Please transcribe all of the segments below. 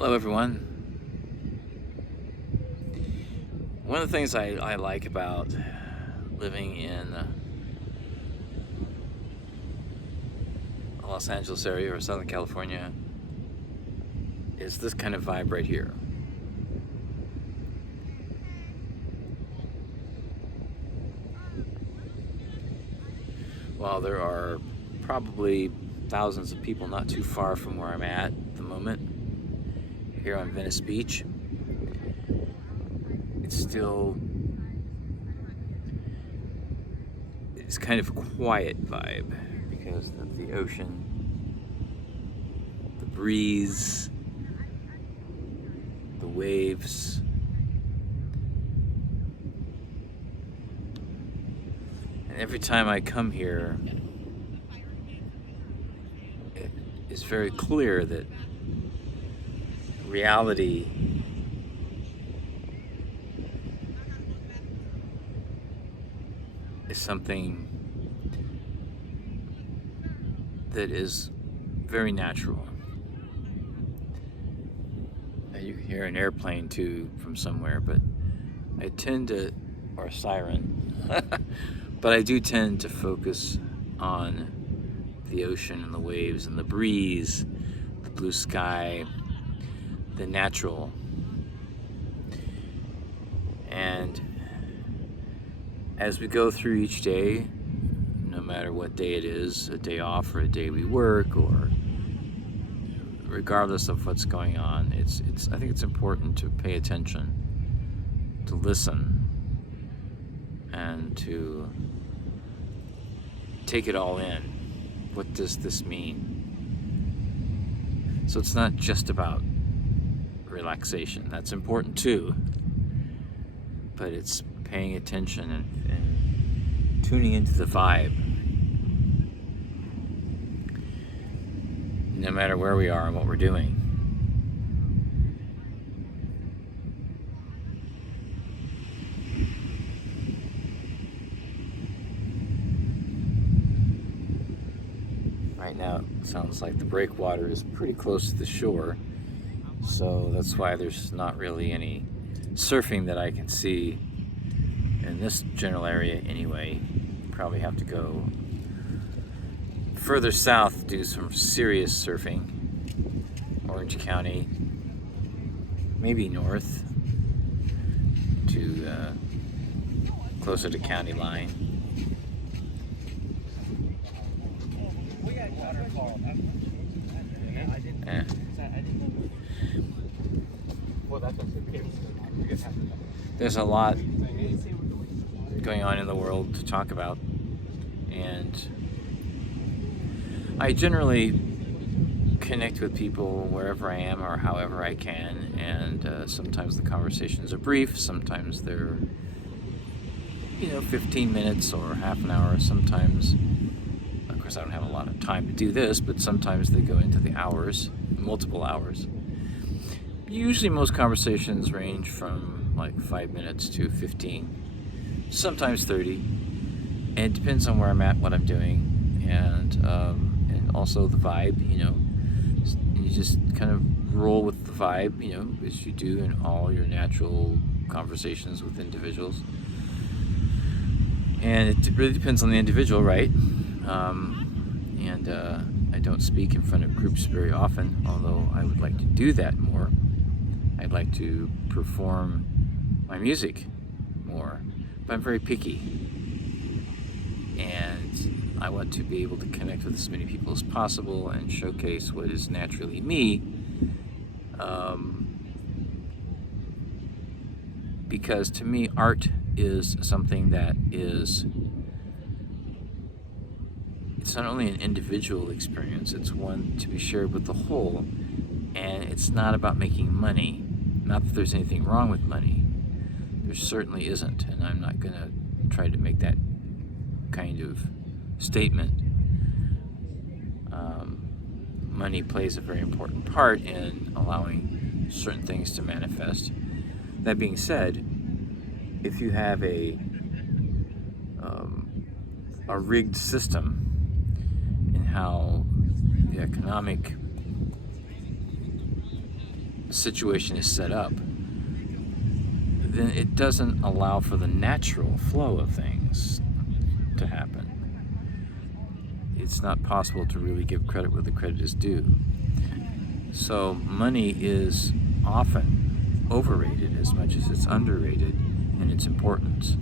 Hello everyone. One of the things I like about living in the Los Angeles area or Southern California is this kind of vibe right here. While there are probably thousands of people not too far from where I'm at the moment, here on Venice Beach, it's kind of a quiet vibe because of the ocean, the breeze, the waves. And every time I come here, it is very clear that reality is something that is very natural. And you can hear an airplane too from somewhere, but I tend to, or a siren, but I do tend to focus on the ocean and the waves and the breeze, the blue sky, the natural. And as we go through each day, no matter what day it is, a day off or a day we work, or regardless of what's going on, I think it's important to pay attention, to listen, and to take it all in. What does this mean? So it's not just about relaxation. That's important too, but it's paying attention and tuning into the vibe, no matter where we are and what we're doing. Right now it sounds like the breakwater is pretty close to the shore, so that's why there's not really any surfing that I can see in this general area anyway. Probably have to go further south to do some serious surfing. Orange County, maybe north to closer to county line. There's a lot going on in the world to talk about, and I generally connect with people wherever I am or however I can, and sometimes the conversations are brief, sometimes they're 15 minutes or half an hour. Sometimes, of course, I don't have a lot of time to do this, but sometimes they go into the hours, multiple hours. Usually most conversations range from like 5 minutes to 15, sometimes 30, and it depends on where I'm at, what I'm doing, and also the vibe. You just kind of roll with the vibe, as you do in all your natural conversations with individuals. And it really depends on the individual, right? I don't speak in front of groups very often, although I would like to do that more. I'd like to perform my music more, but I'm very picky, and I want to be able to connect with as many people as possible and showcase what is naturally me, because to me art is something that it's not only an individual experience, it's one to be shared with the whole, and it's not about making money. Not that there's anything wrong with money. There certainly isn't, and I'm not going to try to make that kind of statement. Money plays a very important part in allowing certain things to manifest. That being said, if you have a rigged system in how the economic situation is set up, then it doesn't allow for the natural flow of things to happen. It's not possible to really give credit where the credit is due. So money is often overrated as much as it's underrated in its importance.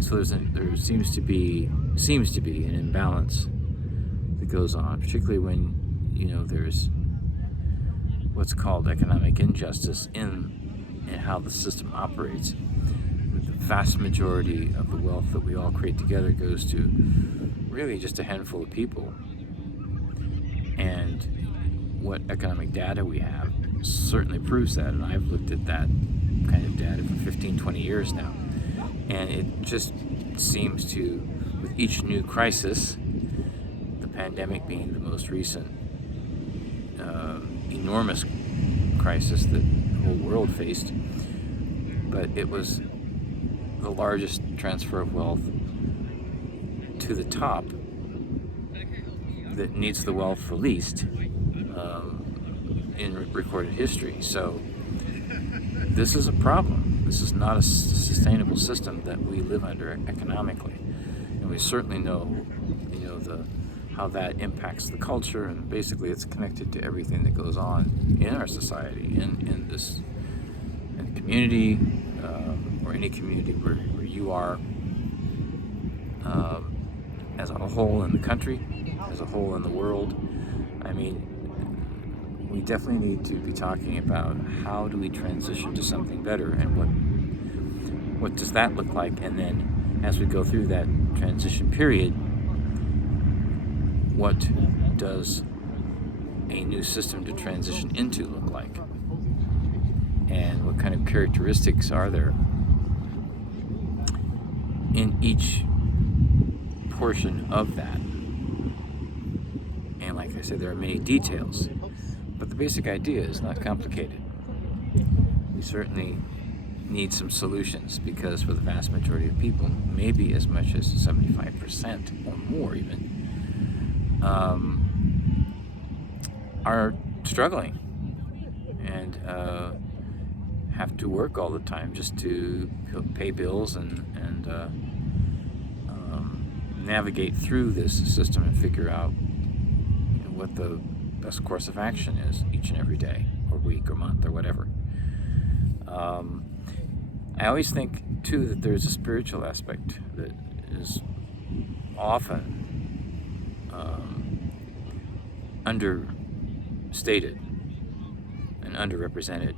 So there seems to be an imbalance that goes on, particularly when there's what's called economic injustice in how the system operates. The vast majority of the wealth that we all create together goes to really just a handful of people. And what economic data we have certainly proves that, and I've looked at that kind of data for 15, 20 years now. And it just seems to, with each new crisis, the pandemic being the most recent enormous crisis that the whole world faced, but it was the largest transfer of wealth to the top that needs the wealth the least in recorded history. So this is a problem. This is not a sustainable system that we live under economically, and we certainly know how that impacts the culture, and basically it's connected to everything that goes on in our society, in the community, or any community where you are, as a whole in the country, as a whole in the world. I mean, we definitely need to be talking about how do we transition to something better, and what does that look like, and then as we go through that transition period, what does a new system to transition into look like? And what kind of characteristics are there in each portion of that? And like I said, there are many details, but the basic idea is not complicated. We certainly need some solutions, because for the vast majority of people, maybe as much as 75% or more even, are struggling and have to work all the time just to pay bills and navigate through this system and figure out what the best course of action is each and every day or week or month or whatever. I always think too that there's a spiritual aspect that is often understated and underrepresented,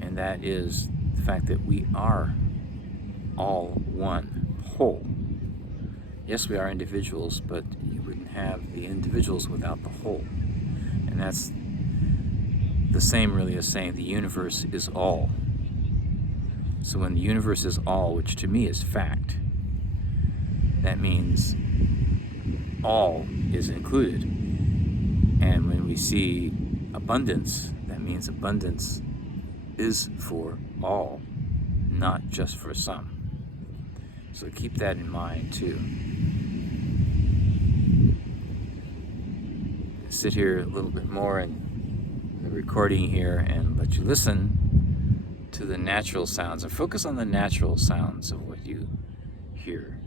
and that is the fact that we are all one whole. Yes, we are individuals, but you wouldn't have the individuals without the whole. And that's the same really as saying the universe is all. So when the universe is all, which to me is fact, that means all is included. And when we see abundance, that means abundance is for all, not just for some. So keep that in mind too. Sit here a little bit more in the recording here and let you listen to the natural sounds, and focus on the natural sounds of what you hear.